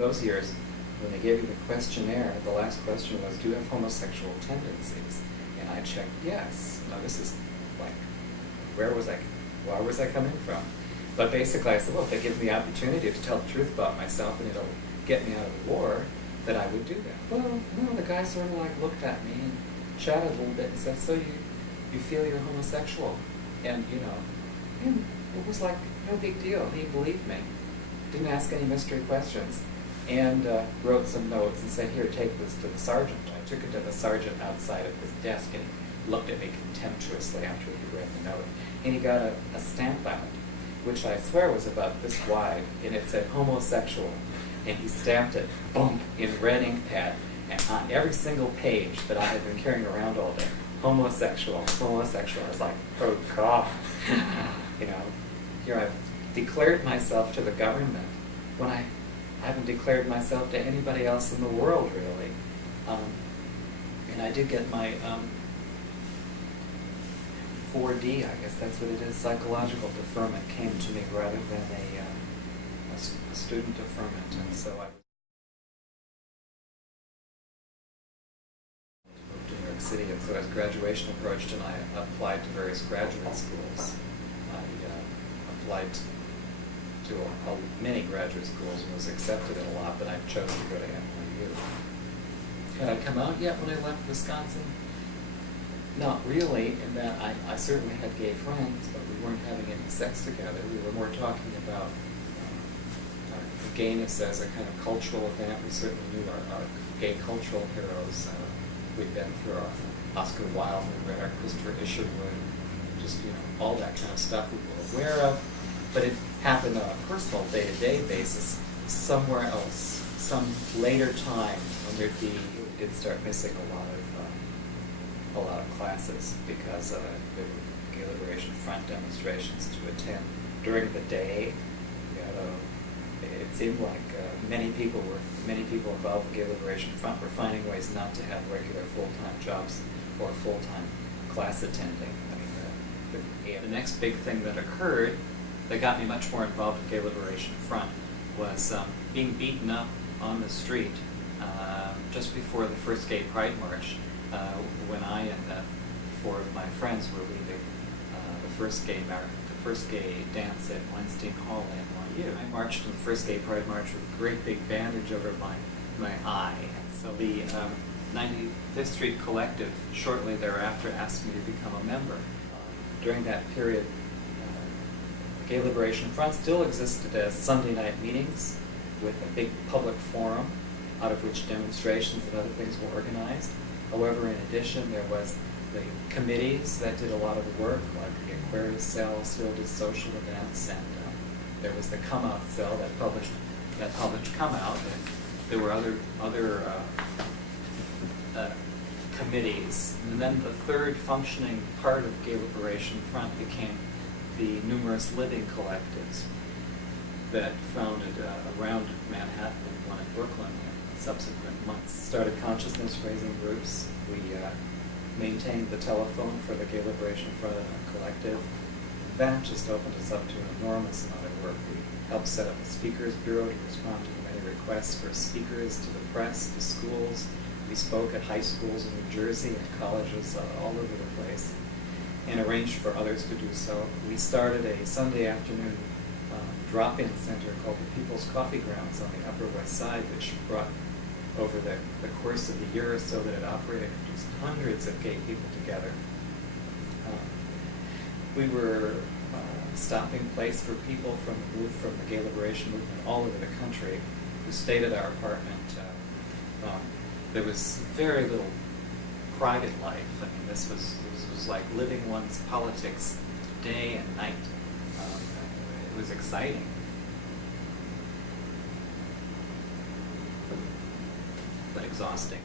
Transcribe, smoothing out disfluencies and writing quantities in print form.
those years, when they gave you the questionnaire, the last question was, do you have homosexual tendencies? And I checked yes. Now this is like, where was I coming from? But basically I said, well, if they give me the opportunity to tell the truth about myself and it'll get me out of the war, that I would do that. Well, no, the guy sort of like looked at me and chatted a little bit and said, so you feel you're homosexual? And, you know, and it was like no big deal. He believed me. Didn't ask any mystery questions. And wrote some notes and said, here, take this to the sergeant. I took it to the sergeant outside of his desk, and he looked at me contemptuously after he read the note. And he got a stamp on it, which I swear was about this wide, and it said homosexual. And he stamped it, boom, in red ink pad, and on every single page that I had been carrying around all day, homosexual, homosexual. I was like, oh God. You know, here I've declared myself to the government when I haven't declared myself to anybody else in the world, really. And I did get my 4D, I guess that's what it is, psychological deferment came to me rather than a student deferment, and so I moved to New York City, and so as graduation approached and I applied to various graduate schools. I applied to many graduate schools and was accepted in a lot, but I chose to go to NYU. Had I come out yet when I left Wisconsin? Not really, in that I certainly had gay friends, but we weren't having any sex together. We were more talking about gayness as a kind of cultural event. We certainly knew our gay cultural heroes. We'd been through our Oscar Wilde, we read our Christopher Isherwood, just, you know, all that kind of stuff we were aware of. But it happened on a personal day-to-day basis somewhere else, some later time when it'd start missing a lot of classes because there were Gay Liberation Front demonstrations to attend during the day. It seemed like many people involved in Gay Liberation Front were finding ways not to have regular full-time jobs or full-time class attending. I mean, the next big thing that occurred that got me much more involved in Gay Liberation Front was being beaten up on the street just before the first Gay Pride March, when I and 4 of my friends were leaving the first gay dance at Weinstein Hall in NYU. I marched in the first Gay Pride March with a great big bandage over my eye. So the 95th Street Collective shortly thereafter asked me to become a member. During that period, the Gay Liberation Front still existed as Sunday night meetings with a big public forum out of which demonstrations and other things were organized. However, in addition, there was the committees that did a lot of the work, like the Aquarius Cell still did social events, and there was the Come Out Cell that published Come Out, and there were other committees. And then the third functioning part of Gay Liberation Front became the numerous living collectives that founded around Manhattan and one in Brooklyn in subsequent months. Started consciousness-raising groups. We maintained the telephone for the Gay Liberation Front Collective. That just opened us up to an enormous amount of work. We helped set up a speakers bureau to respond to the many requests for speakers to the press, to schools. We spoke at high schools in New Jersey and colleges all over the place, and arranged for others to do so. We started a Sunday afternoon drop-in center called the People's Coffee Grounds on the Upper West Side, which brought over the course of the year or so that it operated just hundreds of gay people together. We were a stopping place for people from the Gay Liberation movement all over the country who stayed at our apartment. There was very little private life. I mean, this was like living one's politics day and night. It was exciting. But exhausting.